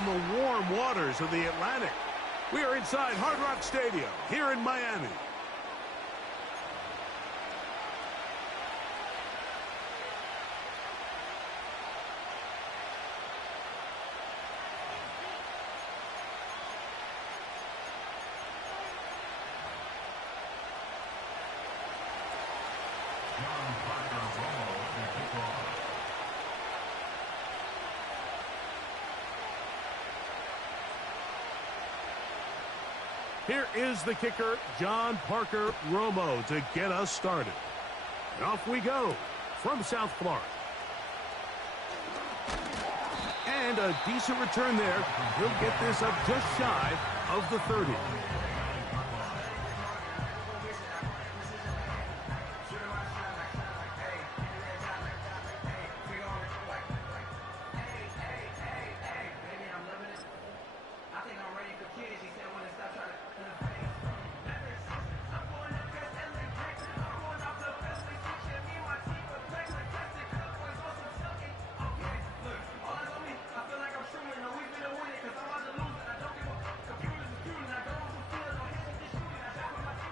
from the warm waters of the Atlantic. We are inside Hard Rock Stadium here in Miami. Here is the kicker, John Parker Romo, to get us started. And off we go from South Florida. And a decent return there. He'll get this up just shy of the 30.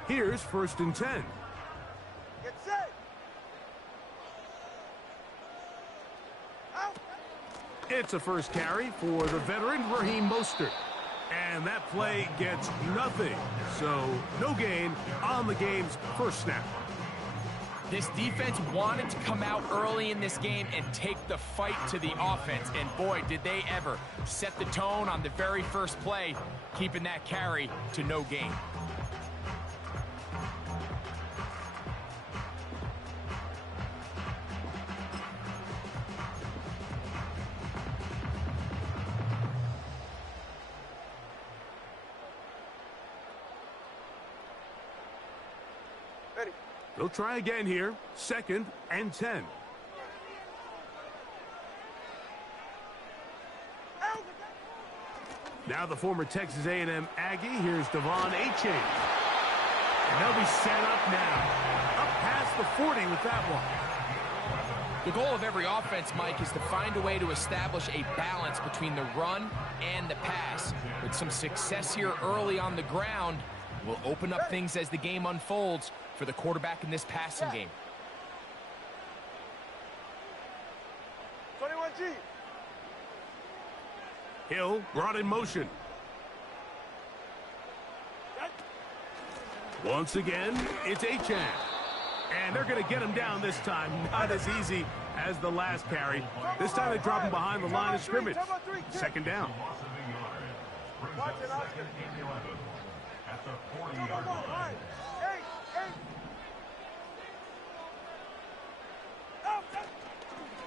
Here's 1st and 10. Get set. Out. It's a first carry for the veteran Raheem Mostert. And that play gets nothing. So no gain on the game's first snap. This defense wanted to come out early in this game and take the fight to the offense. And boy, did they ever set the tone on the very first play, keeping that carry to no gain. They'll try again here. 2nd and 10. Now the former Texas A&M Aggie. Here's Devon Achane. And they'll be set up now. Up past the 40 with that one. The goal of every offense, Mike, is to find a way to establish a balance between the run and the pass. With some success here early on the ground, will open up things as the game unfolds for the quarterback in this passing game. 21G. Hill brought in motion. Once again, it's Achane. And they're going to get him down this time. Not as easy as the last carry. This time they drop him behind the line of scrimmage. 2nd down. Watch it, Oscar. At the 40-yard line.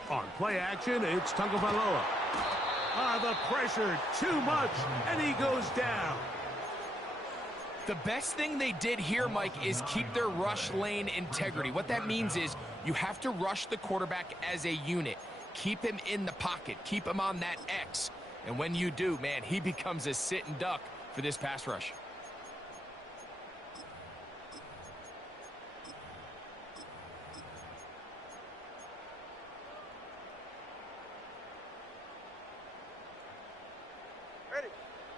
On play action, it's Tagovailoa. The pressure, too much, and he goes down. The best thing they did here, Mike, is keep their rush lane integrity. What that means is you have to rush the quarterback as a unit. Keep him in the pocket. Keep him on that X. And when you do, man, he becomes a sitting duck for this pass rush.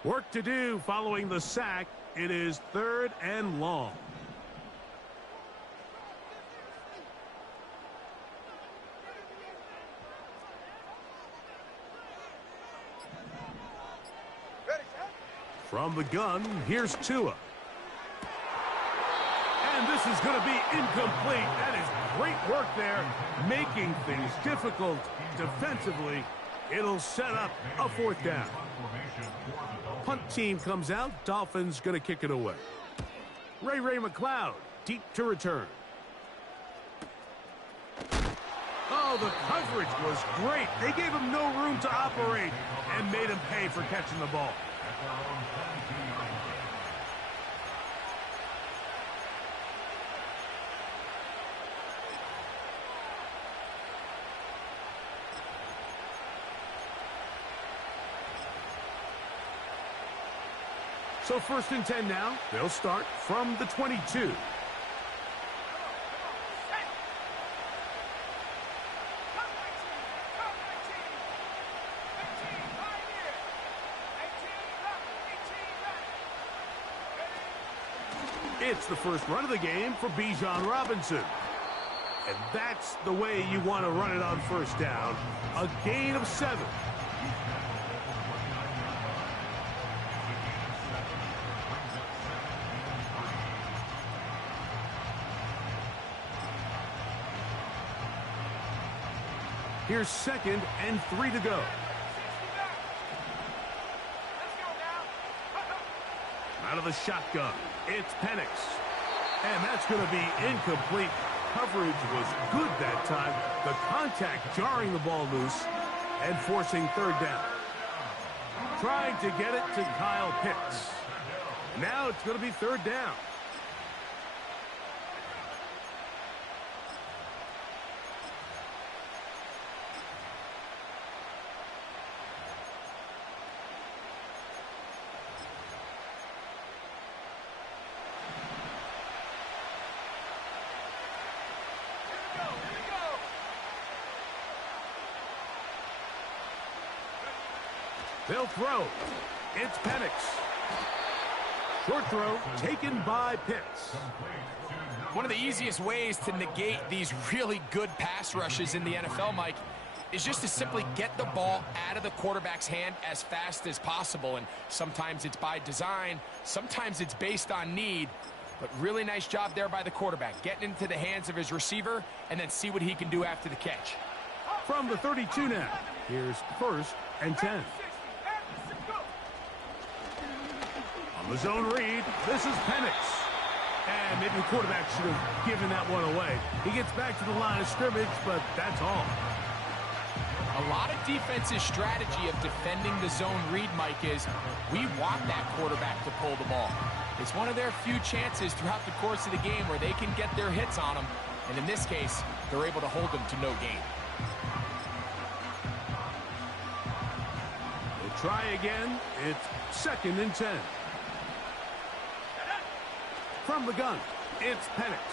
Work to do following the sack. It is 3rd and long. From the gun, here's Tua. And this is going to be incomplete. That is great work there, making things difficult defensively. It'll set up a 4th down. Punt team comes out. Dolphins going to kick it away. Ray McCloud, deep to return. Oh, the coverage was great. They gave him no room to operate and made him pay for catching the ball. So 1st and 10 now. They'll start from the 22. It's the first run of the game for Bijan Robinson. And that's the way you want to run it on first down. A gain of 7. Here's 2nd and 3 to go. Out of the shotgun, it's Penix. And that's going to be incomplete. Coverage was good that time. The contact jarring the ball loose and forcing 3rd down. Trying to get it to Kyle Pitts. Now it's going to be 3rd down. They'll throw. It's Penix. Short throw taken by Pitts. One of the easiest ways to negate these really good pass rushes in the NFL, Mike, is just to simply get the ball out of the quarterback's hand as fast as possible. And sometimes it's by design, sometimes it's based on need. But really nice job there by the quarterback, getting into the hands of his receiver and then see what he can do after the catch. From the 32 now, here's 1st and 10. On the zone read, this is Penix. And maybe the quarterback should have given that one away. He gets back to the line of scrimmage, but that's all. A lot of defense's strategy of defending the zone read, Mike, is we want that quarterback to pull the ball. It's one of their few chances throughout the course of the game where they can get their hits on them. And in this case, they're able to hold them to no gain. They'll try again. It's 2nd and 10. From the gun, it's Penix.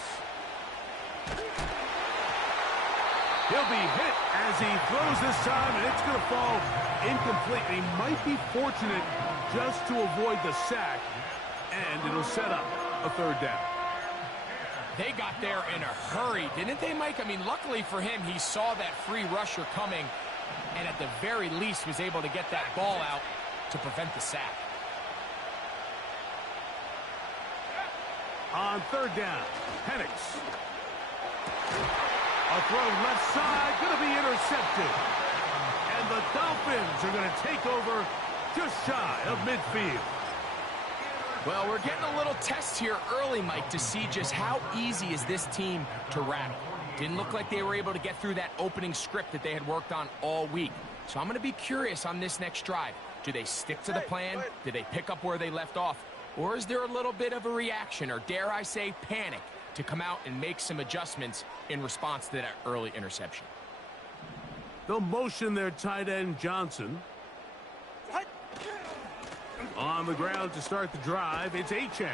He'll be hit as he throws this time, and it's going to fall incomplete. He might be fortunate just to avoid the sack, and it'll set up a 3rd down. They got there in a hurry, didn't they, Mike? I mean, luckily for him, he saw that free rusher coming, and at the very least was able to get that ball out to prevent the sack. On 3rd down, Penix. A throw left side, going to be intercepted. And the Dolphins are going to take over just shy of midfield. Well, we're getting a little test here early, Mike, to see just how easy is this team to rattle. Didn't look like they were able to get through that opening script that they had worked on all week. So I'm going to be curious on this next drive. Do they stick to the plan? Do they pick up where they left off? Or is there a little bit of a reaction, or dare I say panic, to come out and make some adjustments in response to that early interception? They'll motion their tight end Johnson. On the ground to start the drive, it's Achane.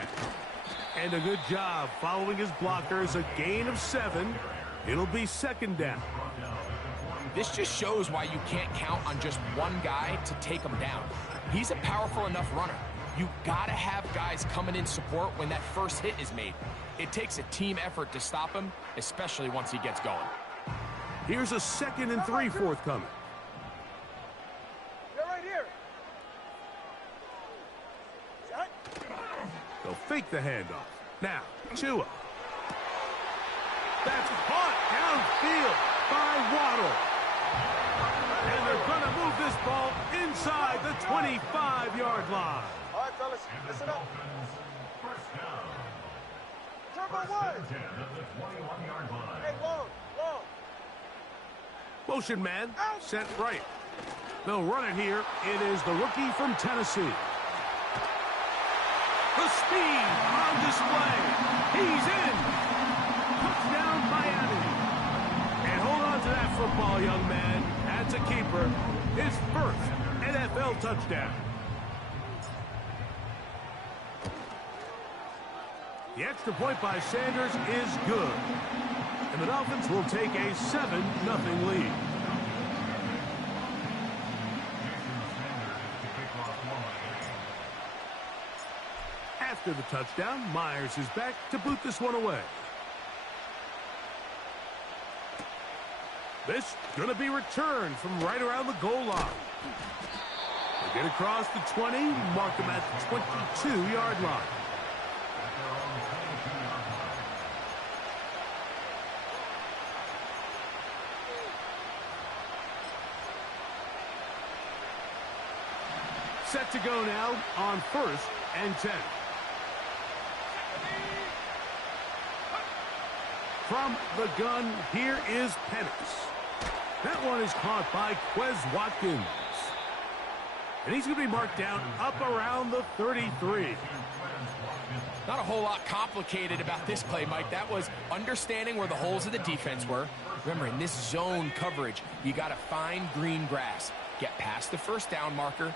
And a good job following his blockers, a gain of 7. It'll be 2nd down. This just shows why you can't count on just one guy to take him down. He's a powerful enough runner. You gotta have guys coming in support when that first hit is made. It takes a team effort to stop him, especially once he gets going. Here's a 2nd and 3 forthcoming. They're right here. Set. They'll fake the handoff. Now, Tua. That's caught downfield by Waddle. And they're going to move this ball inside the 25-yard line. All right, fellas, listen up. Turbo one. Hey, long. Motion man set right. They'll run it here. It is the rookie from Tennessee. The speed on display. He's in. Touchdown, Miami. And hold on to that football, young man. That's a keeper. His first NFL touchdown. The extra point by Sanders is good. And the Dolphins will take a 7-0 lead. After the touchdown, Myers is back to boot this one away. This going to be returned from right around the goal line. They get across the 20, mark them at the 22-yard line. Set to go now on 1st and 10. From the gun, here is Penix. That one is caught by Quez Watkins. And he's going to be marked down up around the 33. Not a whole lot complicated about this play, Mike. That was understanding where the holes of the defense were. Remember, in this zone coverage, you got to find green grass. Get past the first down marker,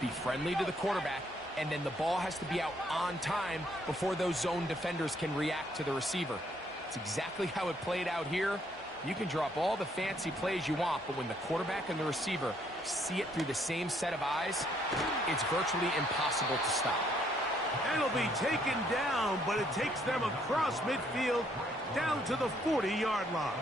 be friendly to the quarterback, and then the ball has to be out on time before those zone defenders can react to the receiver. It's exactly how it played out here. You can drop all the fancy plays you want, but when the quarterback and the receiver see it through the same set of eyes, it's virtually impossible to stop. And it'll be taken down, but it takes them across midfield down to the 40-yard line.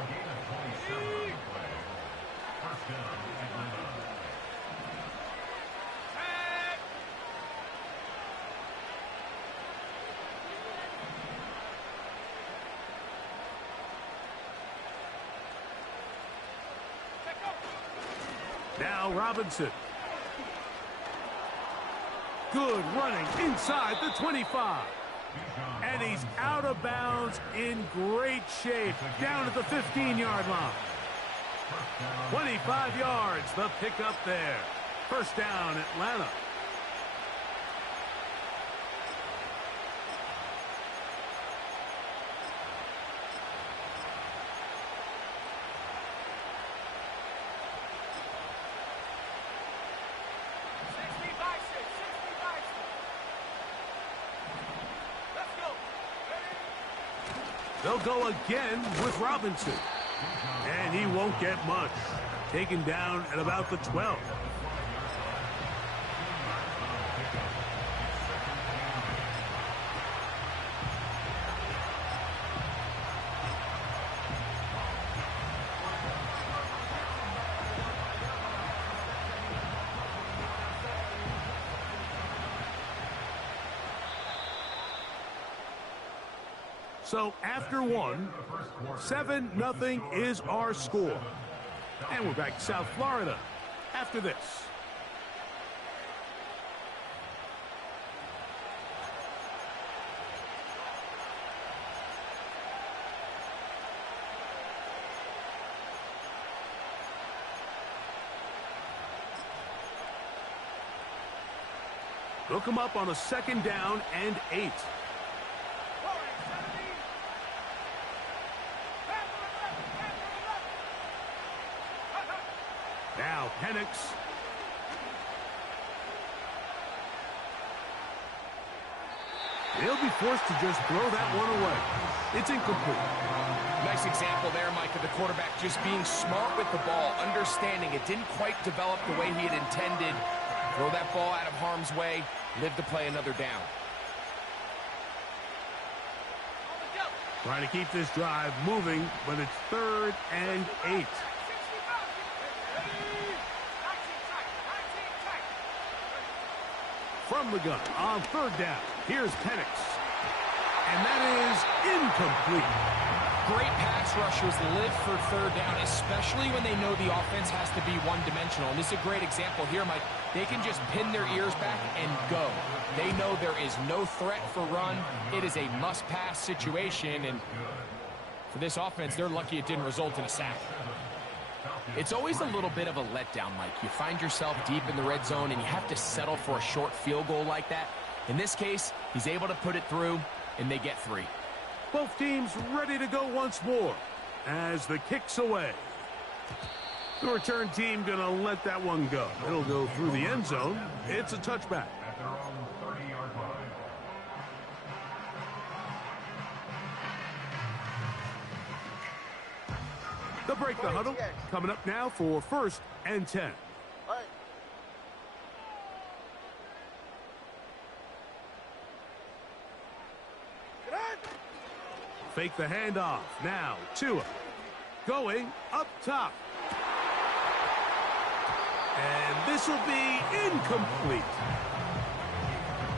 Now Robinson. Good running inside the 25. And he's out of bounds in great shape down at the 15-yard line. 25 yards, the pickup there. First down, Atlanta. They'll go again with Robinson. And he won't get much. Taken down at about the 12. So after one, 7-0 is our score. And we're back to South Florida after this. Look him up on a 2nd down and 8. Now Penix. They'll be forced to just throw that one away. It's incomplete. Nice example there, Mike, of the quarterback just being smart with the ball, understanding it didn't quite develop the way he had intended. Throw that ball out of harm's way, live to play another down. Trying to keep this drive moving, but it's 3rd and 8. From the gun on 3rd down, here's Penix. And that is incomplete. Great pass rushers live for 3rd down, especially when they know the offense has to be one-dimensional. And this is a great example here, Mike. They can just pin their ears back and go. They know there is no threat for run. It is a must-pass situation, and for this offense, they're lucky it didn't result in a sack. It's always a little bit of a letdown, Mike. You find yourself deep in the red zone, and you have to settle for a short field goal like that. In this case, he's able to put it through, and they get 3. Both teams ready to go once more as the kick's away. The return team going to let that one go. It'll go through the end zone. It's a touchback. At their own 30-yard line. They'll break the huddle. Coming up now for 1st and 10. fake the handoff. Now, Tua going up top. And this will be incomplete.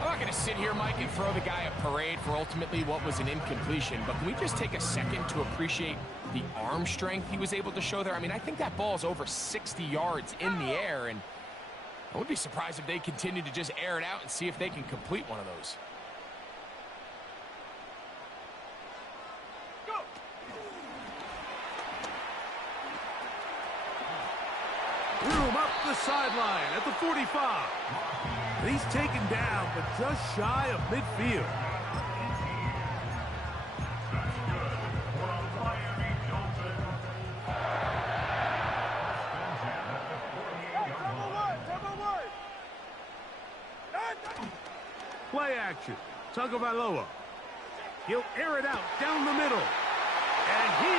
I'm not going to sit here, Mike, and throw the guy a parade for ultimately what was an incompletion, but can we just take a second to appreciate the arm strength he was able to show there? I mean, I think that ball's over 60 yards in the air, and I would be surprised if they continue to just air it out and see if they can complete one of those. Room up the sideline at the 45. He's taken down, but just shy of midfield. Play action. Tagovailoa. He'll air it out down the middle. And he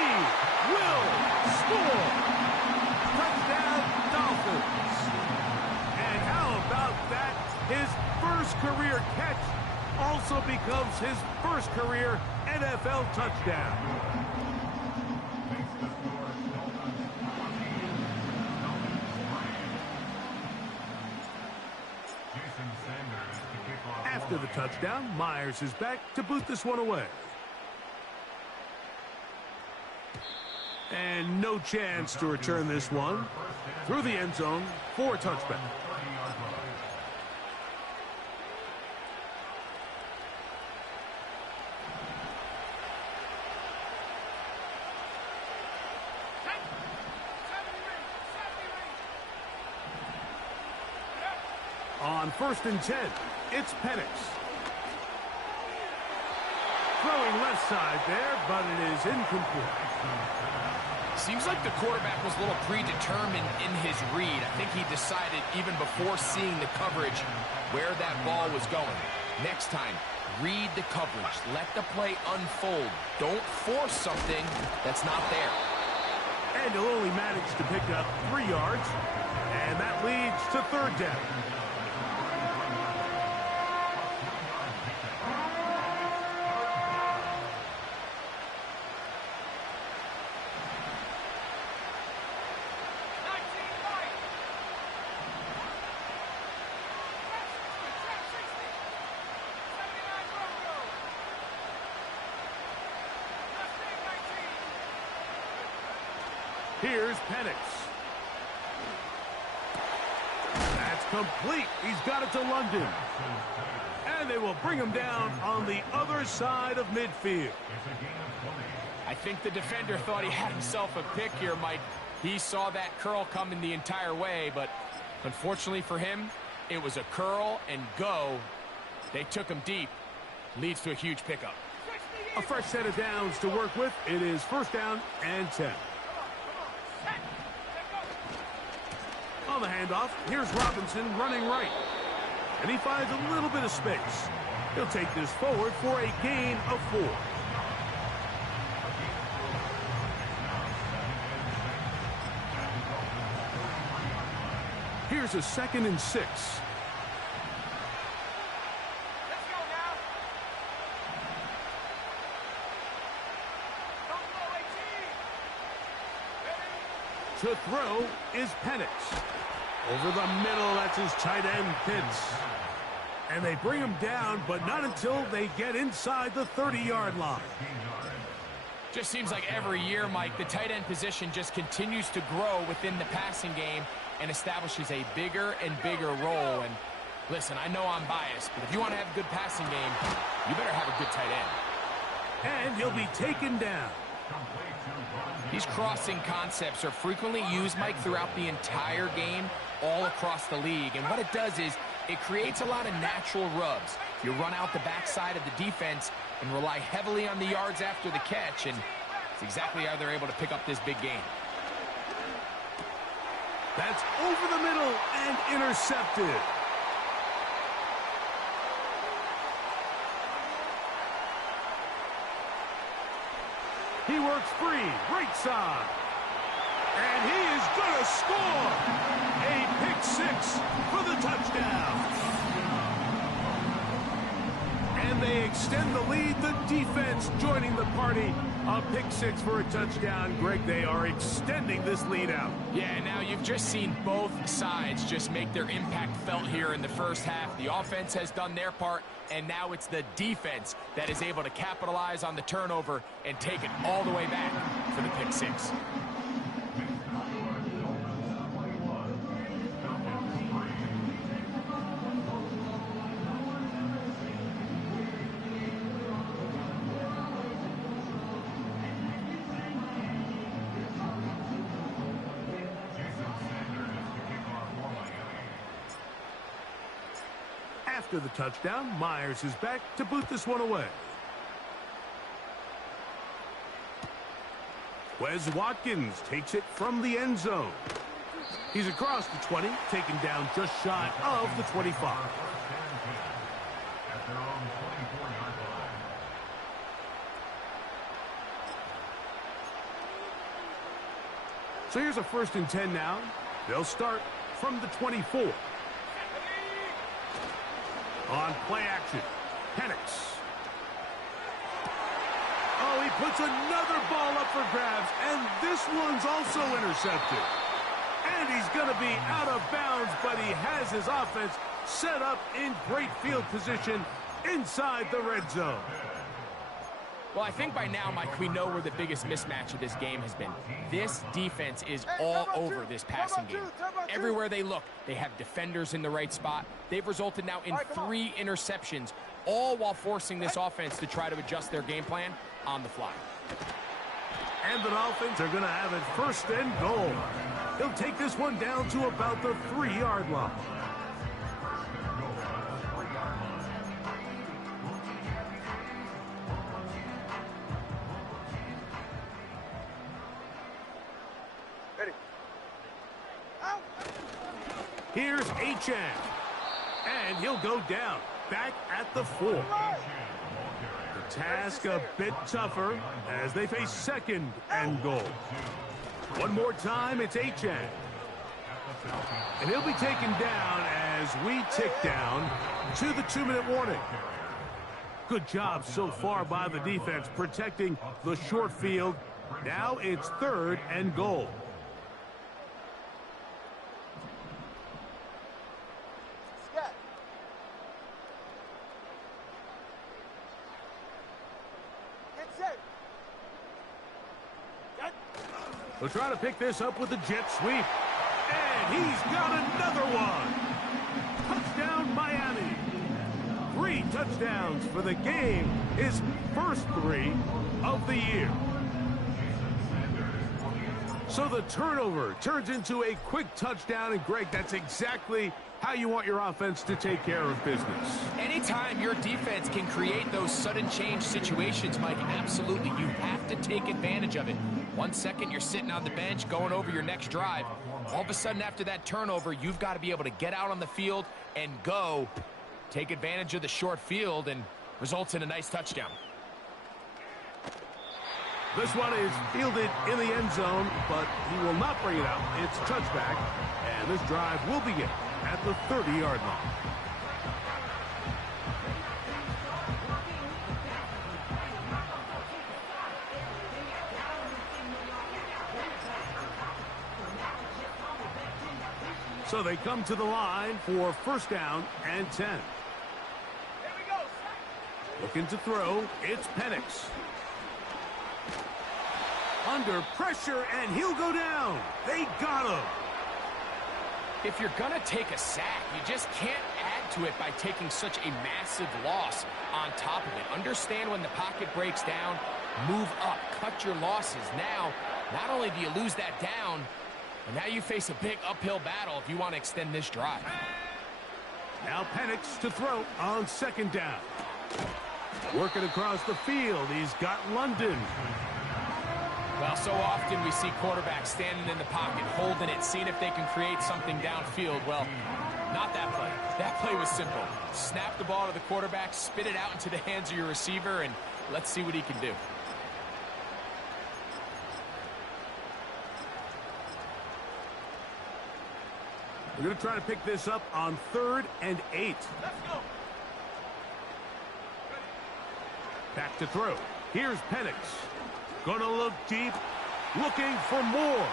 will score. Touchdown, Dolphins. And how about that? His first career catch also becomes his first career NFL touchdown. After the touchdown, Myers is back to boot this one away. And no chance to return this one through the end zone for a touchback. On 1st and 10, it's Penix. Throwing left side there, but it is incomplete. Seems like the quarterback was a little predetermined in his read. I think he decided even before seeing the coverage where that ball was going. Next time, read the coverage. Let the play unfold. Don't force something that's not there. And he'll only manage to pick up 3 yards, and that leads to 3rd down. Here's Penix. That's complete. He's got it to London. And they will bring him down on the other side of midfield. I think the defender thought he had himself a pick here, Mike. He saw that curl coming the entire way, but unfortunately for him, it was a curl and go. They took him deep. Leads to a huge pickup. A fresh set of downs to work with. It is 1st down and 10. On the handoff, here's Robinson running right. And he finds a little bit of space. He'll take this forward for a gain of 4. Here's a 2nd and 6. To throw is Penix. Over the middle, that's his tight end, Pitts. And they bring him down, but not until they get inside the 30-yard line. Just seems like every year, Mike, the tight end position just continues to grow within the passing game and establishes a bigger and bigger role. And listen, I know I'm biased, but if you want to have a good passing game, you better have a good tight end. And he'll be taken down. These crossing concepts are frequently used, Mike, throughout the entire game, all across the league. And what it does is it creates a lot of natural rubs. You run out the backside of the defense and rely heavily on the yards after the catch, and it's exactly how they're able to pick up this big game. That's over the middle and intercepted. He works free, right side. And he is going to score. A pick 6 for the touchdown. And they extend the lead. The defense joining the party. A pick six for a touchdown. Greg, they are extending this lead out. Yeah, now you've just seen both sides just make their impact felt here in the first half. The offense has done their part, and now it's the defense that is able to capitalize on the turnover and take it all the way back for the pick six. After the touchdown, Myers is back to boot this one away. Wes Watkins takes it from the end zone. He's across the 20, taken down just shy of the 25. At their own 24-yard line. So here's a 1st and 10 now. They'll start from the 24. On play action, Penix. Oh, he puts another ball up for grabs, and this one's also intercepted. And he's going to be out of bounds, but he has his offense set up in great field position inside the red zone. Well, I think by now, Mike, we know where the biggest mismatch of this game has been. This defense is all over this passing game. Everywhere they look, they have defenders in the right spot. They've resulted now in 3 interceptions, all while forcing this offense to try to adjust their game plan on the fly. And the Dolphins are going to have it 1st and goal. He'll take this one down to about the 3-yard line. Here's Achane. And he'll go down, back at the 4. The task a bit tougher as they face 2nd and goal. One more time, it's Achane. And he'll be taken down as we tick down to the 2-minute warning. Good job so far by the defense protecting the short field. Now it's 3rd and goal. We'll try to pick this up with the jet sweep. And he's got another one. Touchdown, Miami. 3 touchdowns for the game. His first 3 of the year. So the turnover turns into a quick touchdown. And, Greg, that's exactly how you want your offense to take care of business. Anytime your defense can create those sudden change situations, Mike, absolutely, you have to take advantage of it. 1 second, you're sitting on the bench going over your next drive. All of a sudden, after that turnover, you've got to be able to get out on the field and go. Take advantage of the short field and results in a nice touchdown. This one is fielded in the end zone, but he will not bring it out. It's touchback, and this drive will begin at the 30-yard line. So they come to the line for 1st down and 10. Looking to throw, it's Penix. Under pressure, and he'll go down. They got him. If you're going to take a sack, you just can't add to it by taking such a massive loss on top of it. Understand when the pocket breaks down, move up, cut your losses. Now, not only do you lose that down, but now you face a big uphill battle if you want to extend this drive. Now Penix to throw on 2nd down. Working across the field, he's got London. Well, so often we see quarterbacks standing in the pocket, holding it, seeing if they can create something downfield. Well, not that play. That play was simple. Snap the ball to the quarterback, spit it out into the hands of your receiver, and let's see what he can do. We're going to try to pick this up on 3rd and 8. Let's go. Back to throw. Here's Penix. Gonna look deep, looking for more.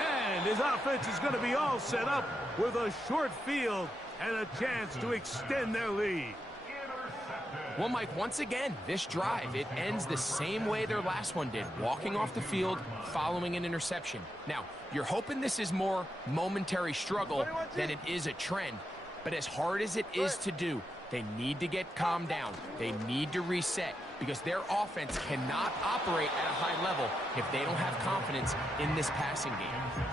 And his offense is going to be all set up with a short field and a chance to extend their lead. Well, Mike, once again, this drive, it ends the same way their last one did, walking off the field, following an interception. Now, you're hoping this is more momentary struggle than it is a trend, but as hard as it is to do, they need to get calmed down. They need to reset because their offense cannot operate at a high level if they don't have confidence in this passing game.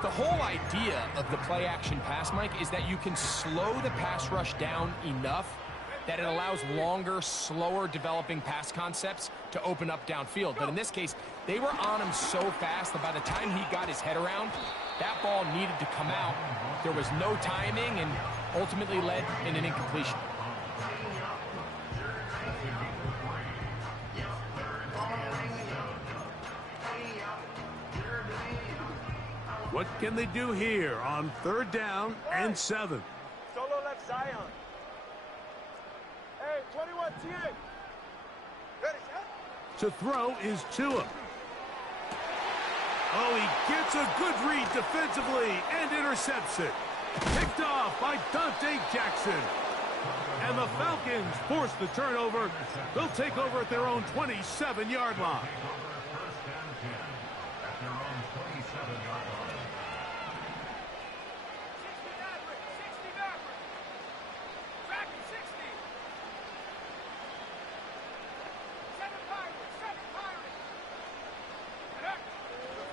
The whole idea of the play-action pass, Mike, is that you can slow the pass rush down enough that it allows longer, slower developing pass concepts to open up downfield. But in this case, they were on him so fast that by the time he got his head around, that ball needed to come out. There was no timing and ultimately led in an incompletion. What can they do here on 3rd down and 7? Solo left Zion. Hey, 21 TA. Ready, set? To throw is Tua. Oh, he gets a good read defensively and intercepts it. Picked off by Dante Jackson. And the Falcons force the turnover. They'll take over at their own 27-yard line.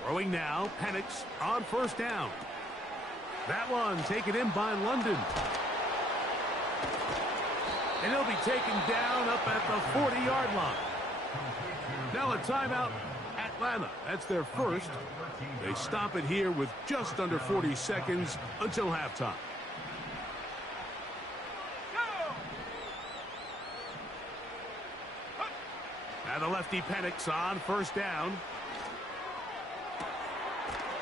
Throwing now, Penix on 1st down. That one taken in by London. And he'll be taken down up at the 40-yard line. Now a timeout, Atlanta. That's their first. They stop it here with just under 40 seconds until halftime. Now the lefty Penix on 1st down.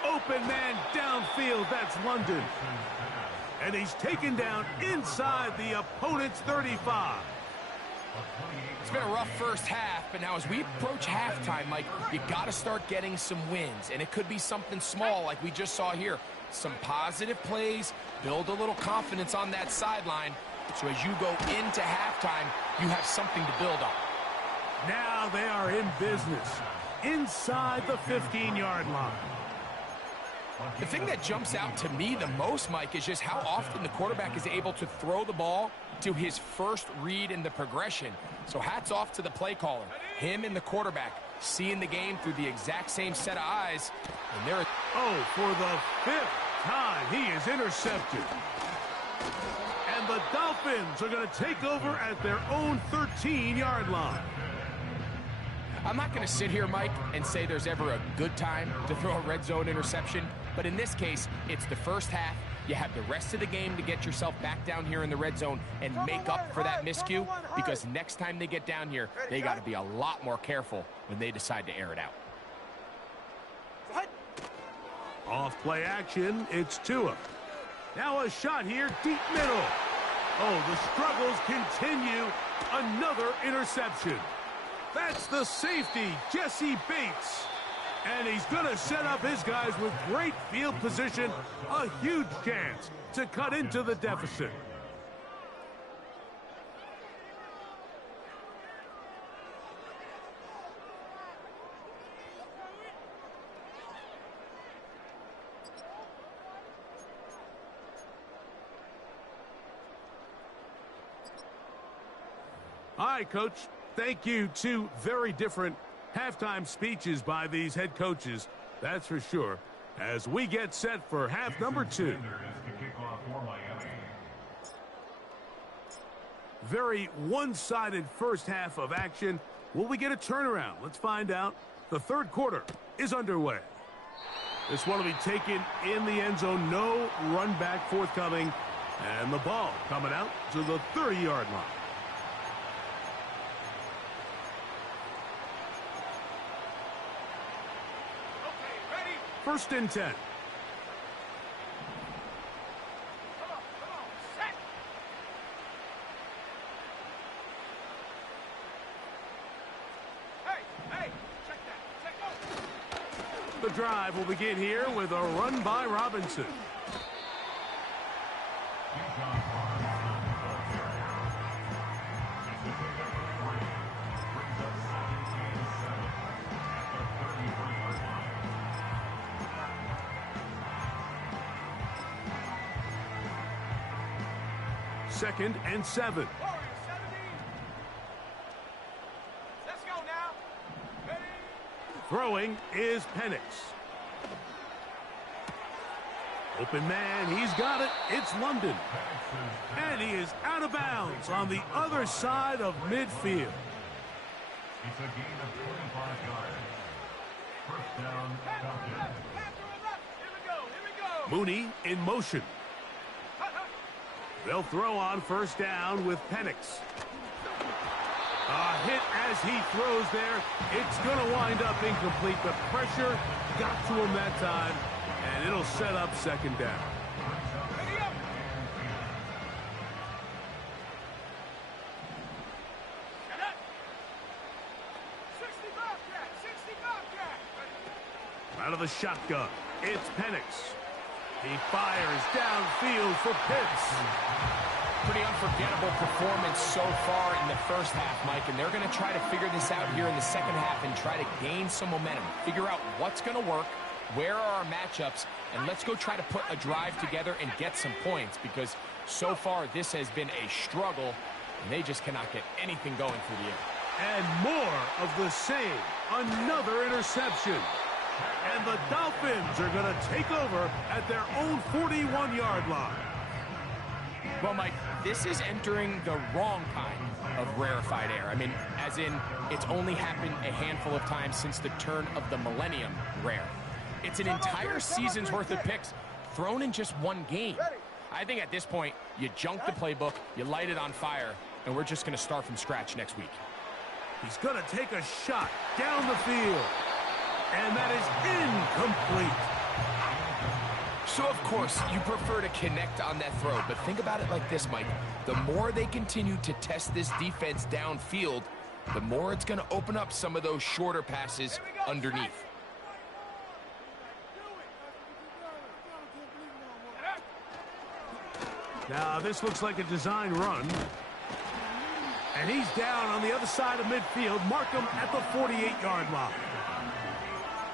Open man downfield, that's London. And he's taken down inside the opponent's 35. It's been a rough first half, but now as we approach halftime, Mike, you got to start getting some wins. And it could be something small like we just saw here. Some positive plays, build a little confidence on that sideline. So as you go into halftime, you have something to build on. Now they are in business inside the 15-yard line. The thing that jumps out to me the most, Mike, is just how often the quarterback is able to throw the ball to his first read in the progression. So hats off to the play caller. Him and the quarterback seeing the game through the exact same set of eyes. And they're... Oh, for the 5th time, he is intercepted. And the Dolphins are going to take over at their own 13-yard line. I'm not going to sit here, Mike, and say there's ever a good time to throw a red zone interception. But in this case, it's the first half. You have the rest of the game to get yourself back down here in the red zone and make up for that miscue, because next time they get down here, they got to be a lot more careful when they decide to air it out. Off play action, it's Tua. Now a shot here, deep middle. Oh, the struggles continue. Another interception. That's the safety, Jesse Bates. And he's going to set up his guys with great field position. A huge chance to cut into the deficit. All right, Coach. Thank you. 2 very different halftime speeches by these head coaches, that's for sure, as we get set for half number 2. Very one-sided first half of action. Will we get a turnaround? Let's find out. The 3rd quarter is underway. This one will be taken in the end zone. No run back forthcoming. And the ball coming out to the 30-yard line. First and 10. drive will begin here with a run by Robinson. Second and 7. Let's go now. Ready? Throwing is Penix. Open man, he's got it. It's London. And he is out of bounds on the other side of midfield. It's a gain of 25 yards. First down, Falcons. Here we go. Mooney in motion. They'll throw on first down with Penix. A hit as he throws there. It's going to wind up incomplete. The pressure got to him that time, and it'll set up second down. Out of the shotgun, it's Penix. He fires downfield for Pitts. Pretty unforgettable performance so far in the first half, Mike, and they're going to try to figure this out here in the second half and try to gain some momentum. Figure out what's going to work, where are our matchups, and let's go try to put a drive together and get some points, because so far this has been a struggle, and they just cannot get anything going through the air. And more of the same. Another interception. And the Dolphins are going to take over at their own 41-yard line. Well, Mike, this is entering the wrong kind of rarefied air. I mean, as in, it's only happened a handful of times since the turn of the millennium rare. It's an entire season's worth of picks thrown in just one game. I think at this point, you junk the playbook, you light it on fire, and we're just going to start from scratch next week. He's going to take a shot down the field. And that is incomplete. So, of course, you prefer to connect on that throw, but think about it like this, Mike. The more they continue to test this defense downfield, the more it's going to open up some of those shorter passes underneath. Now, this looks like a design run. And he's down on the other side of midfield. Mark him at the 48-yard line.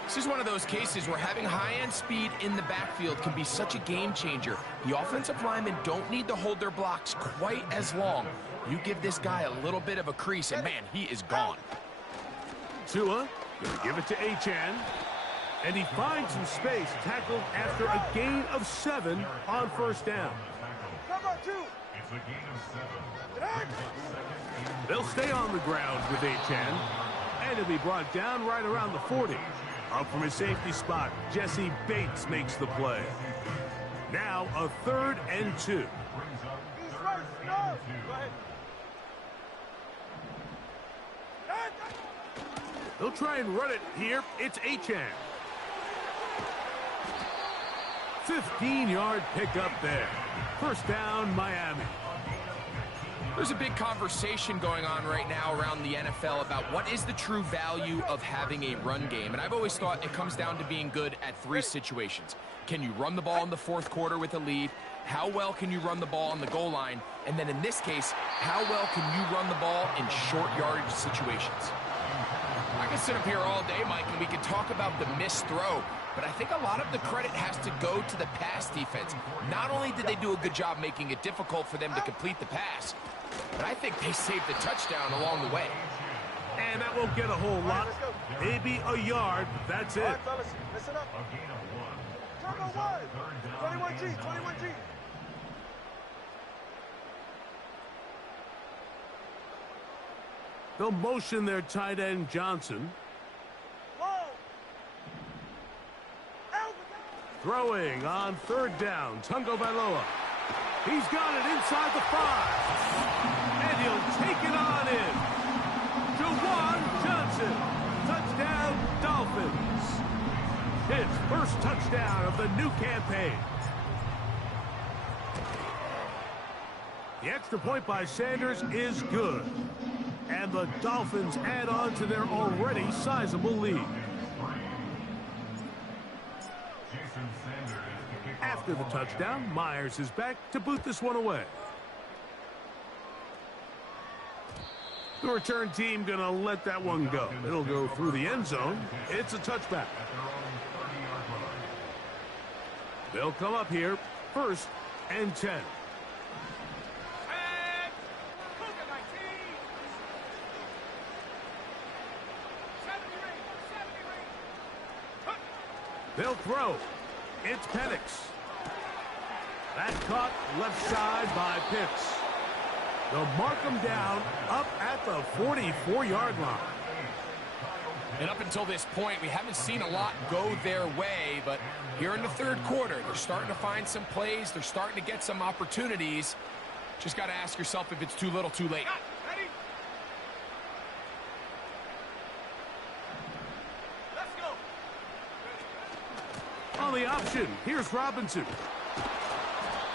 This is one of those cases where having high-end speed in the backfield can be such a game changer. The offensive linemen don't need to hold their blocks quite as long. You give this guy a little bit of a crease, and man, he is gone. Tua going to give it to Achane. And he finds some space, tackled after a gain of 7 on first down. Come on, 2. It's a gain of 7. They'll stay on the ground with Achane. And he'll be brought down right around the 40. Up from his safety spot, Jesse Bates makes the play. Now a 3rd and 2. He's right. No. Go ahead. They'll try and run it here. It's Achane. 15-yard pickup there. First down, Miami. There's a big conversation going on right now around the NFL about what is the true value of having a run game. And I've always thought it comes down to being good at 3 situations. Can you run the ball in the 4th quarter with a lead? How well can you run the ball on the goal line? And then in this case, how well can you run the ball in short yardage situations? I can sit up here all day, Mike, and we can talk about the missed throw, but I think a lot of the credit has to go to the pass defense. Not only did they do a good job making it difficult for them to complete the pass, but I think they saved the touchdown along the way. And that won't get a whole lot. Maybe a yard. That's it. All right, fellas, listen up. A gain of 1. Turbo 1. 21G, 21G. They'll motion their tight end, Johnson. Low. Throwing on 3rd down, Tungo Bailoa. He's got it inside the 5. And he'll take it on in. Jawan Johnson. Touchdown, Dolphins. His first touchdown of the new campaign. The extra point by Sanders is good. And the Dolphins add on to their already sizable lead. After the touchdown, Myers is back to boot this one away. The return team going to let that one go. It'll go through the end zone. It's a touchback. They'll come up here, 1st and 10. They'll throw. It's Penix. That caught left side by Pitts. They'll mark them down up at the 44-yard line. And up until this point, we haven't seen a lot go their way, but here in the 3rd quarter, they're starting to find some plays. They're starting to get some opportunities. Just got to ask yourself if it's too little, too late. On the option, here's Robinson.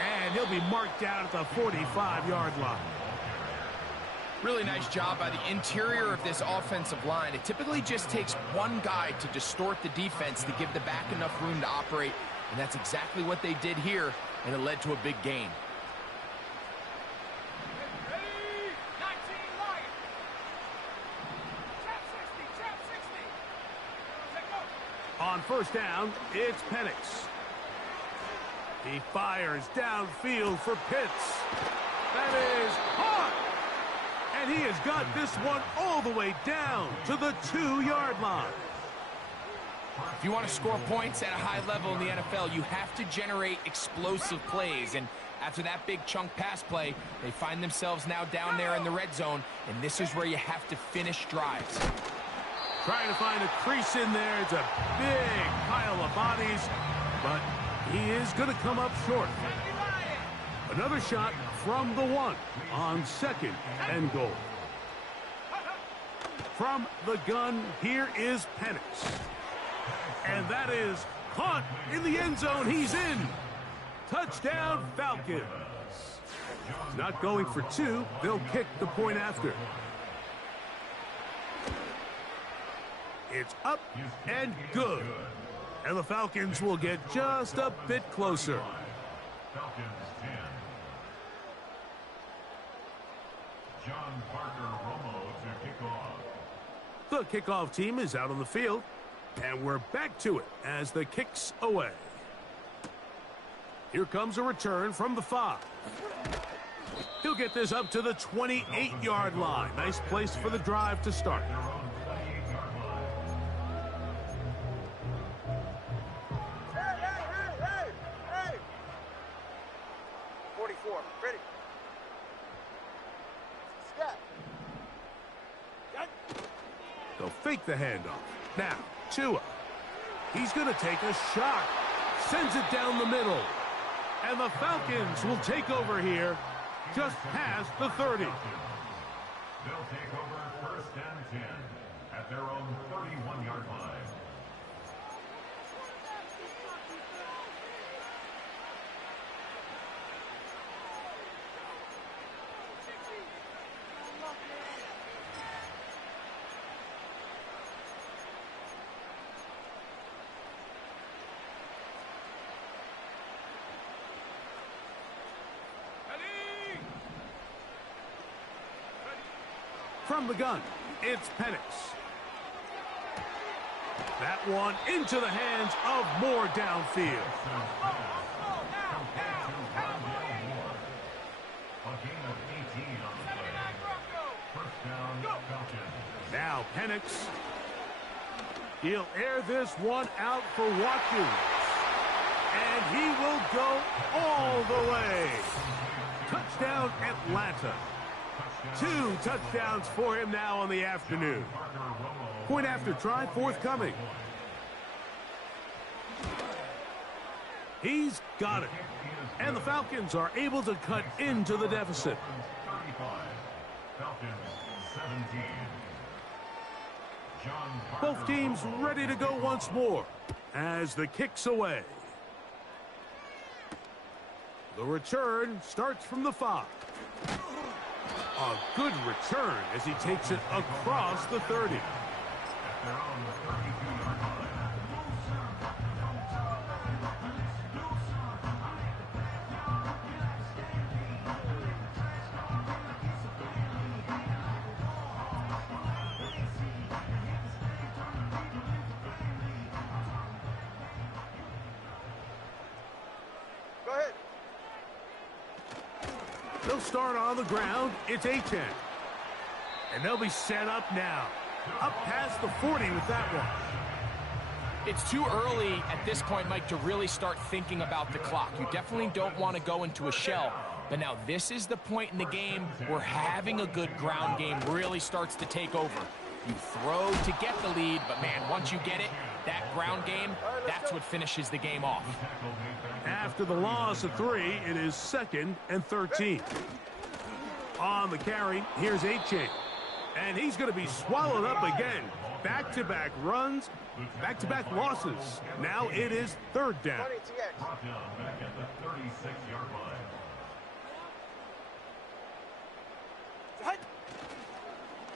And he'll be marked down at the 45-yard line. Really nice job by the interior of this offensive line. It typically just takes one guy to distort the defense to give the back enough room to operate, and that's exactly what they did here, and it led to a big gain. On 1st down, it's Penix. He fires downfield for Pitts. That is caught! And he has got this one all the way down to the 2-yard line. If you want to score points at a high level in the NFL, you have to generate explosive plays. And after that big chunk pass play, they find themselves now down there in the red zone. And this is where you have to finish drives. Trying to find a crease in there. It's a big pile of bodies, but he is going to come up short. Another shot from the 1 on 2nd and goal. From the gun, here is Penix. And that is caught in the end zone. He's in. Touchdown, Falcons. Not going for 2. They'll kick the point after. It's up and good. And the Falcons will get just a bit closer. Falcons 10. John Parker Romo to kick off. The kickoff team is out on the field. And we're back to it as the kick's away. Here comes a return from the 5. He'll get this up to the 28-yard line. Nice place for the drive to start. Hey! 44, ready. Step. They'll fake the handoff. Now, Tua. He's going to take a shot. Sends it down the middle. And the Falcons will take over here just past the 30. They'll take over 1st and 10 at their own 31-yard line. From the gun, it's Penix. That one into the hands of Moore downfield. A gain of 18 on the play. 1st down, Falcons. Now Penix. He'll air this one out for Watkins. And he will go all the way. Touchdown, Atlanta. 2 touchdowns for him now on the afternoon. Point after try forthcoming. He's got it. And the Falcons are able to cut into the deficit. 35. Falcons 17. Both teams ready to go once more as the kick's away. The return starts from the 5. A good return as he takes it across the 30. They'll start on the ground. It's A-10. And they'll be set up now. Up past the 40 with that one. It's too early at this point, Mike, to really start thinking about the clock. You definitely don't want to go into a shell. But now this is the point in the game where having a good ground game really starts to take over. You throw to get the lead, but man, once you get it, that ground game, that's what finishes the game off. After the loss of 3, it is 2nd and 13. On the carry, here's A-Chain. And he's going to be swallowed up again. Back-to-back runs, back-to-back losses. Now it is 3rd down. 20 TX. Back at the 36-yard line.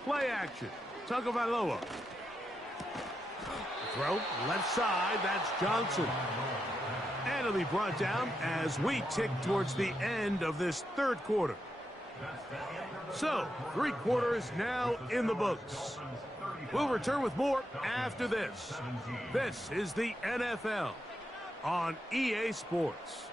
Play action. Tagovailoa. Throw left side. That's Johnson. And it'll be brought down as we tick towards the end of this 3rd quarter. So, 3 quarters now in the books. We'll return with more after this. This is the NFL on EA Sports.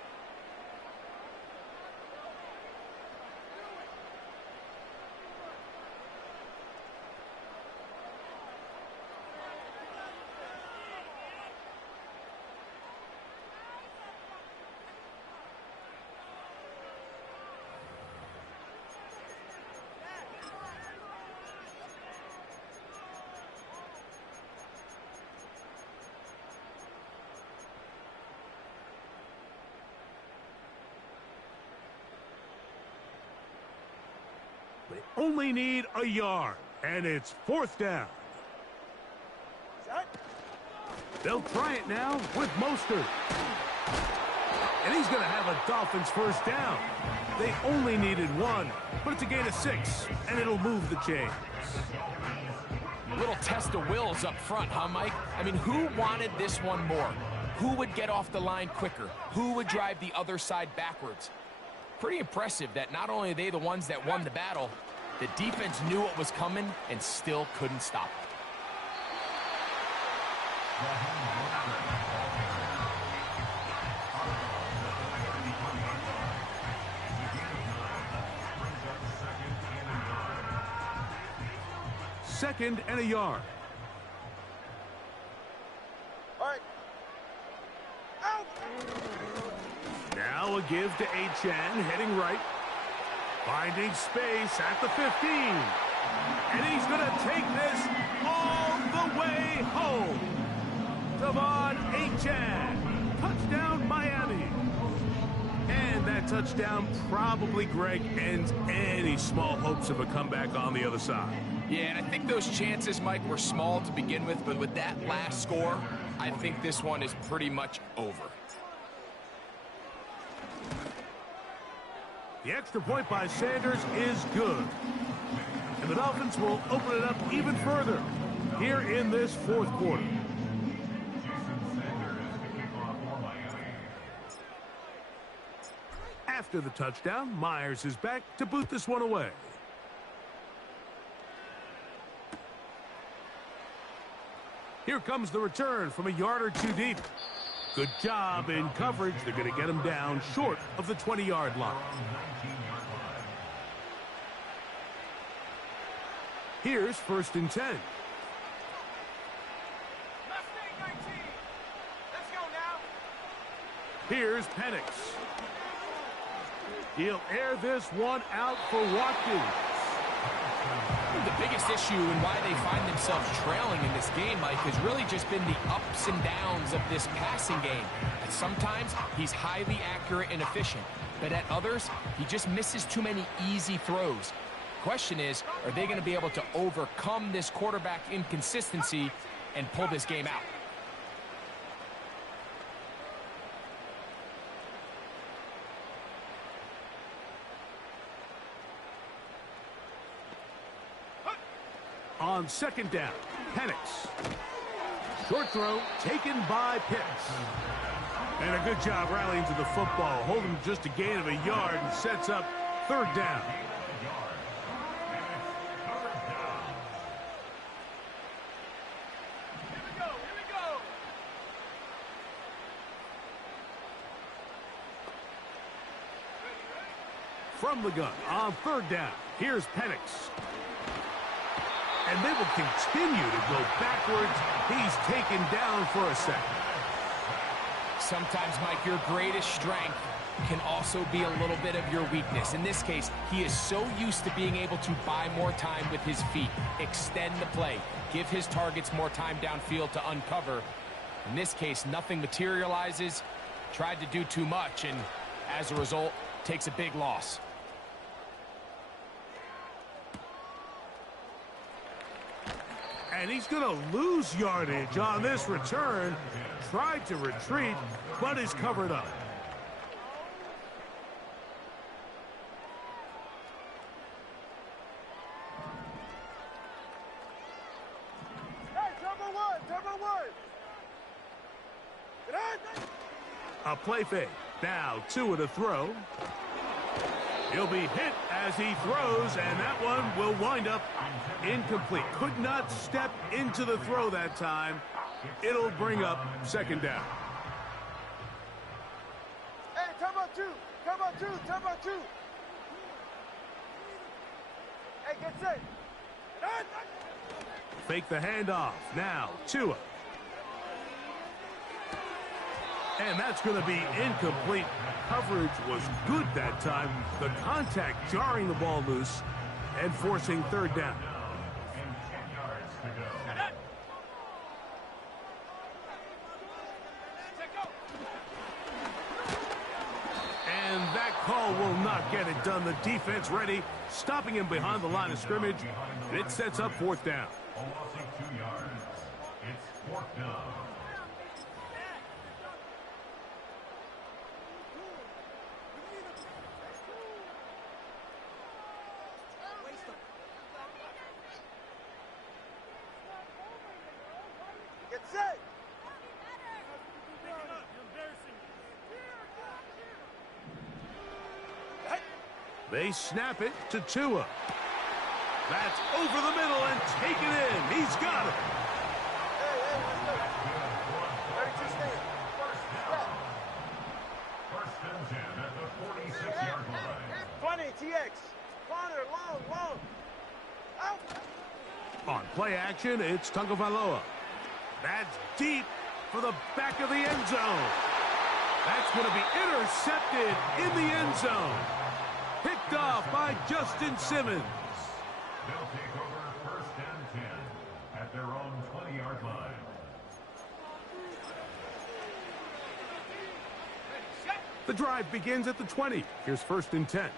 They only need a yard, and it's 4th down. They'll try it now with Mostert. And he's going to have a Dolphins 1st down. They only needed 1, but it's a gain of 6, and it'll move the chains. A little test of wills up front, huh, Mike? I mean, who wanted this one more? Who would get off the line quicker? Who would drive the other side backwards? Pretty impressive that not only are they the ones that won the battle, the defense knew what was coming and still couldn't stop it. Second and a yard. All right. Out. Now a give to A-Chan, heading right. Finding space at the 15. And he's going to take this all the way home. Devon A-Chan. Touchdown, Miami. And that touchdown probably, Greg, ends any small hopes of a comeback on the other side. Yeah, and I think those chances, Mike, were small to begin with, but with that last score, I think this one is pretty much over. The extra point by Sanders is good. And the Dolphins will open it up even further here in this 4th quarter. After the touchdown, Myers is back to boot this one away. Here comes the return from a yard or 2 deep. Good job in coverage. They're going to get him down short of the 20-yard line. Here's 1st and 10. Here's Penix. He'll air this one out for Watkins. The biggest issue and why they find themselves trailing in this game, Mike, has really just been the ups and downs of this passing game. And sometimes he's highly accurate and efficient, but at others, he just misses too many easy throws. Question is, are they going to be able to overcome this quarterback inconsistency and pull this game out? On 2nd down, Penix. Short throw taken by Pitts. And a good job rallying to the football, holding just a gain of a yard and sets up 3rd down. from the gun on third down. Here's Penix. And they will continue to go backwards. He's taken down for a sack. Sometimes, Mike, your greatest strength can also be a little bit of your weakness. In this case, he is so used to being able to buy more time with his feet, extend the play, give his targets more time downfield to uncover. In this case, nothing materializes, tried to do too much, and as a result, takes a big loss. And he's going to lose yardage on this return. Tried to retreat, but is covered up. A play fake. Now Tua to throw. He'll be hit as he throws, and that one will wind up incomplete. Could not step into the throw that time. It'll bring up second down. Hey, time out two. Time out two. Time out two. Hey, get set. Fake the handoff. Now Tua. And that's going to be incomplete. Coverage was good that time. The contact jarring the ball loose and forcing third down. And 10 yards to go. And that call will not get it done. The defense ready, stopping him behind the line of scrimmage. And it sets up fourth down. A loss of 2 yards. It's fourth down. Get set. They snap it to Tua. That's over the middle and taken in. He's got it. Hey, let's go. Ready to stand. First and 10 at the 46-yard line. 20, TX. Corner, long. Out. On play action, it's Tagovailoa. That's deep for the back of the end zone. That's going to be intercepted in the end zone. Picked off by Justin Simmons. They'll take over first and 10 at their own 20-yard line. The drive begins at the 20. Here's first and 10.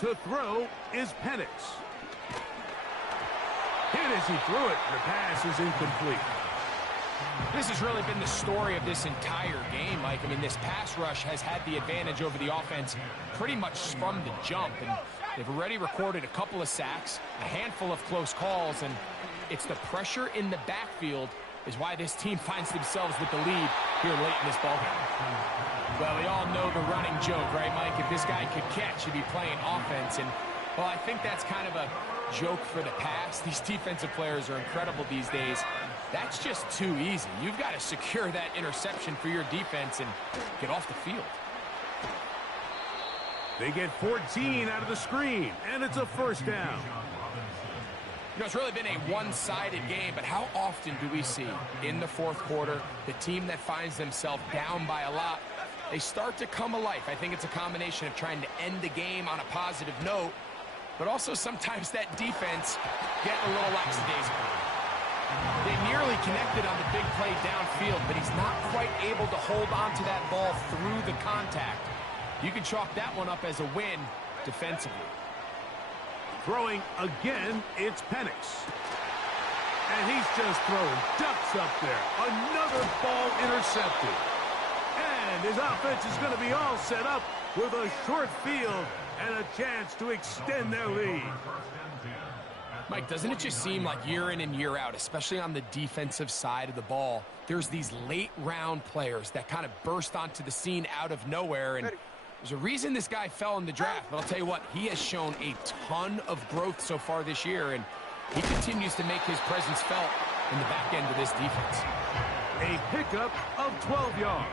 To throw is Penix. Hit as he threw it. The pass is incomplete. This has really been the story of this entire game, Mike. I mean, this pass rush has had the advantage over the offense pretty much from the jump. And they've already recorded a couple of sacks, a handful of close calls, and it's the pressure in the backfield is why this team finds themselves with the lead here late in this ballgame. Well, we all know the running joke, right, Mike? If this guy could catch, he'd be playing offense. And, well, I think that's kind of a joke for the past. These defensive players are incredible these days. That's just too easy. You've got to secure that interception for your defense and get off the field. They get 14 out of the screen, and it's a first down. You know, it's really been a one-sided game, but how often do we see in the fourth quarter the team that finds themselves down by a lot, they start to come alive? I think it's a combination of trying to end the game on a positive note, but also sometimes that defense get a little lackadaisical. They nearly connected on the big play downfield, but he's not quite able to hold on to that ball through the contact. You can chalk that one up as a win defensively. Throwing again, it's Penix. And he's just throwing ducks up there. Another ball intercepted. And his offense is going to be all set up with a short field and a chance to extend their lead. Mike, doesn't it just seem like year in and year out, especially on the defensive side of the ball, there's these late-round players that kind of burst onto the scene out of nowhere, and there's a reason this guy fell in the draft, but I'll tell you what, he has shown a ton of growth so far this year, and he continues to make his presence felt in the back end of this defense. A pickup of 12 yards.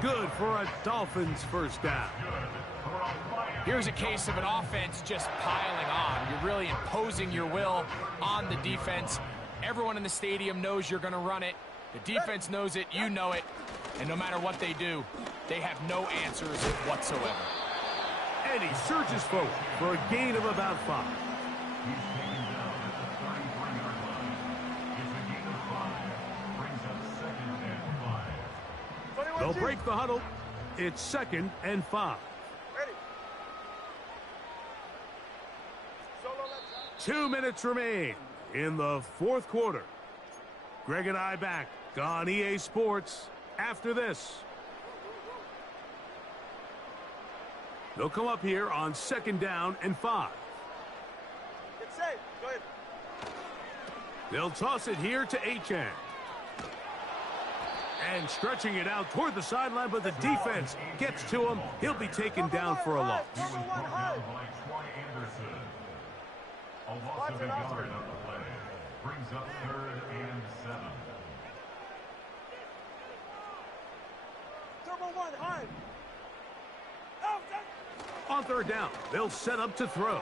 Good for a Dolphins first down. Here's a case of an offense just piling on. You're really imposing your will on the defense. Everyone in the stadium knows you're going to run it. The defense knows it, you know it. And no matter what they do, they have no answers whatsoever. And he surges forward for a gain of about 5. He's taken down at the 33-yard line. It's a gain of 5. Brings up 2nd and 5. They'll break the huddle. It's 2nd and 5. Ready. Solo left side. 2 minutes remain in the fourth quarter. Greg and I back on EA Sports after this. They'll come up here on 2nd down and 5. Get safe. Go ahead. They'll toss it here to Achane. And stretching it out toward the sideline, but the defense gets to him. He'll be taken down for a loss. He was brought down by Troy Anderson. A loss of a yard on the play. Brings up 3rd and 7. Turbo 1, high. On 3rd down, they'll set up to throw.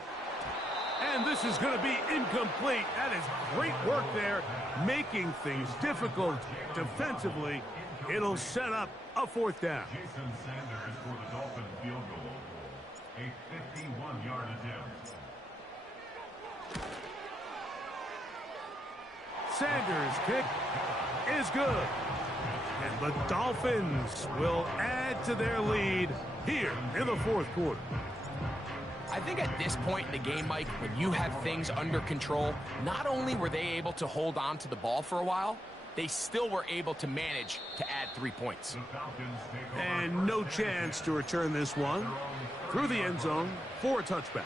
And this is going to be incomplete. That is great work there, making things difficult defensively. It'll set up a 4th down. Jason Sanders for the Dolphin field goal. A 51-yard attempt. Sanders' kick is good. And the Dolphins will add to their lead here in the fourth quarter. I think at this point in the game, Mike, when you have things under control, not only were they able to hold on to the ball for a while, they still were able to manage to add 3 points. The Falcons take over. And no chance to return this one through the end zone for a touchback.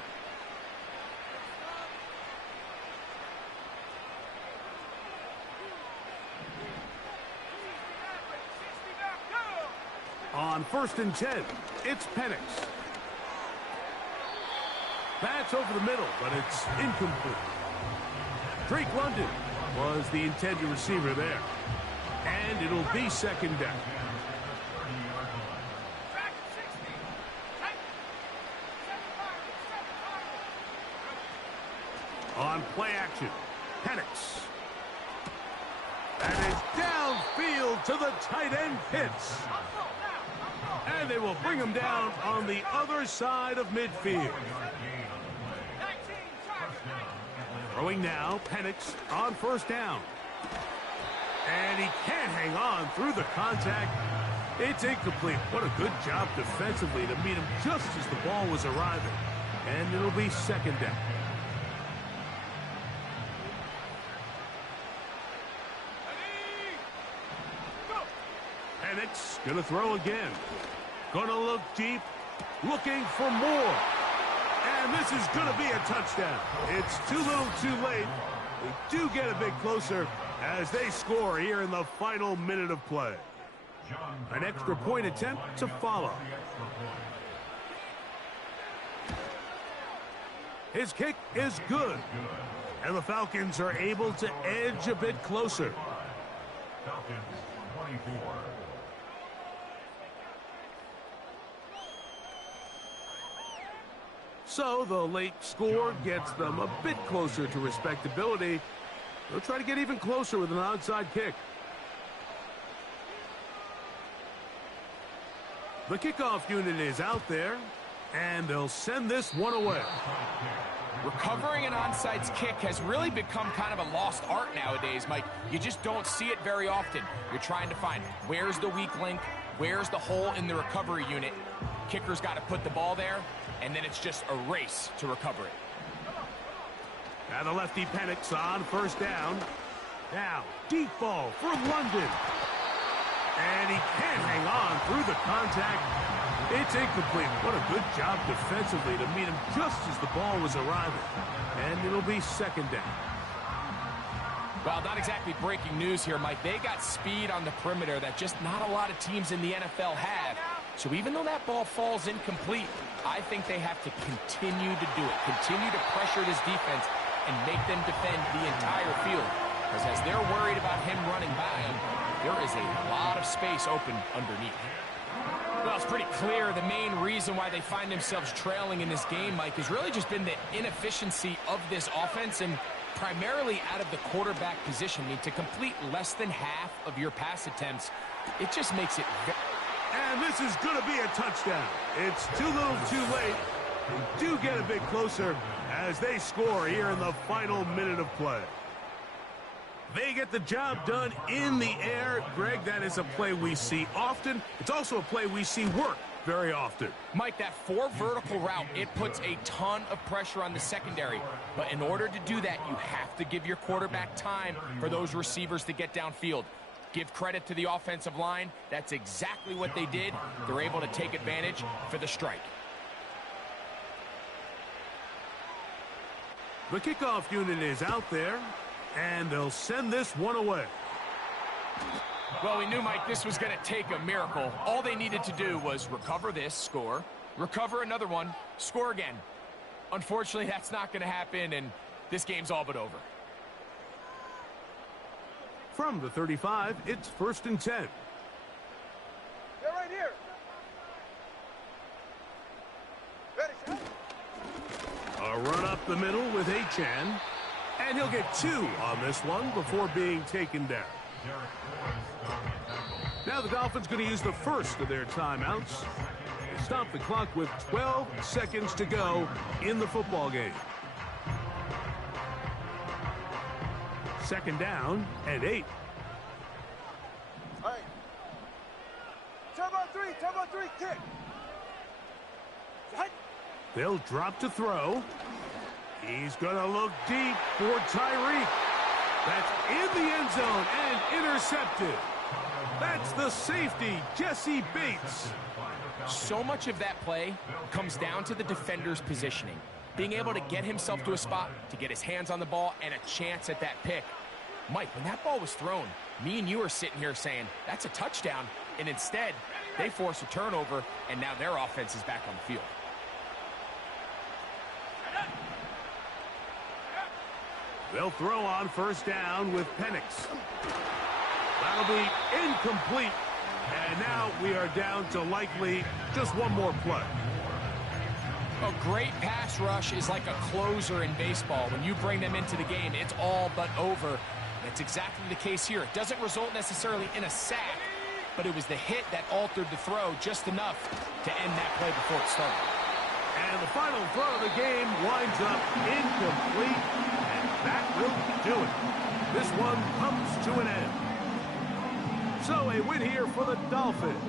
On 1st and 10, it's Penix. That's over the middle, but it's incomplete. Drake London was the intended receiver there. And it'll be 2nd down. On play action, Penix. That is downfield to the tight end Pitts. And they will bring him down on the other side of midfield. Throwing now, Penix on 1st down. And he can't hang on through the contact. It's incomplete. What a good job defensively to meet him just as the ball was arriving. And it'll be 2nd down. Penix gonna throw again. Gonna look deep, looking for more. And this is gonna be a touchdown. It's too little too late. They do get a bit closer as they score here in the final minute of play. An extra point attempt to follow. His kick is good. And the Falcons are able to edge a bit closer. Falcons 24. So the late score gets them a bit closer to respectability. They'll try to get even closer with an onside kick. The kickoff unit is out there, and they'll send this one away. Recovering an onside kick has really become kind of a lost art nowadays, Mike. You just don't see it very often. You're trying to find where's the weak link, where's the hole in the recovery unit. Kicker's got to put the ball there, and then it's just a race to recover it. Now the lefty Penix on 1st down. Now, deep ball for London. And he can't hang on through the contact. It's incomplete. What a good job defensively to meet him just as the ball was arriving. And it'll be 2nd down. Well, not exactly breaking news here, Mike. They got speed on the perimeter that just not a lot of teams in the NFL have. So even though that ball falls incomplete, I think they have to continue to do it. Continue to pressure this defense and make them defend the entire field. because as they're worried about him running by him, there is a lot of space open underneath. Well, it's pretty clear the main reason why they find themselves trailing in this game, Mike, has really just been the inefficiency of this offense and primarily out of the quarterback position. I mean, to complete less than half of your pass attempts, it just makes it very... And this is going to be a touchdown. It's too little too late. They do get a bit closer as they score here in the final minute of play. They get the job done in the air. Greg, that is a play we see often. It's also a play we see work very often. Mike, that 4 vertical route, it puts a ton of pressure on the secondary. But in order to do that, you have to give your quarterback time for those receivers to get downfield. Give credit to the offensive line. That's exactly what they did. They're able to take advantage for the strike. The kickoff unit is out there, and they'll send this one away. Well, we knew, Mike, this was going to take a miracle. All they needed to do was recover this, score, recover another one, score again. Unfortunately, that's not going to happen, and this game's all but over. From the 35, it's 1st and 10. They're right here. Ready, shot. A run up the middle with Achane. And he'll get 2 on this one before being taken down. Now the Dolphins going to use the first of their timeouts. They stop the clock with 12 seconds to go in the football game. 2nd down and 8. All right. Turbo 3, kick. Hut. They'll drop to throw. He's going to look deep for Tyreek. That's in the end zone and intercepted. That's the safety, Jesse Bates. So much of that play comes down to the defender's positioning. Being able to get himself to a spot, to get his hands on the ball, and a chance at that pick. Mike, when that ball was thrown, me and you are sitting here saying, that's a touchdown. And instead, they force a turnover, and now their offense is back on the field. They'll throw on 1st down with Penix. That'll be incomplete. And now we are down to likely just one more play. A great pass rush is like a closer in baseball. When you bring them into the game, it's all but over. That's exactly the case here. It doesn't result necessarily in a sack, but it was the hit that altered the throw just enough to end that play before it started. And the final throw of the game winds up incomplete, and that will do it. This one comes to an end. So a win here for the Dolphins.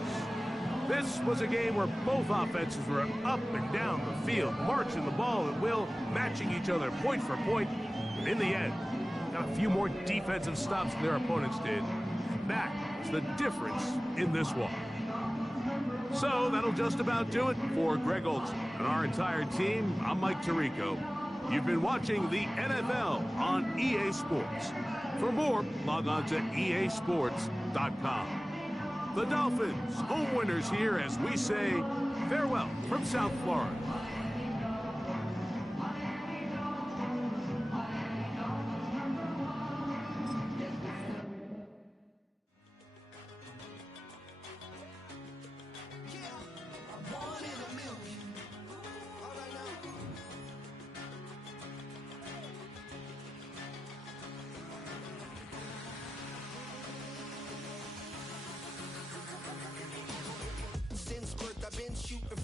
This was a game where both offenses were up and down the field, marching the ball at will, matching each other point for point. But in the end, got a few more defensive stops than their opponents did. That was the difference in this one. So that'll just about do it for Greg Olsen and our entire team. I'm Mike Tirico. You've been watching the NFL on EA Sports. For more, log on to easports.com. The Dolphins, home winners here as we say farewell from South Florida.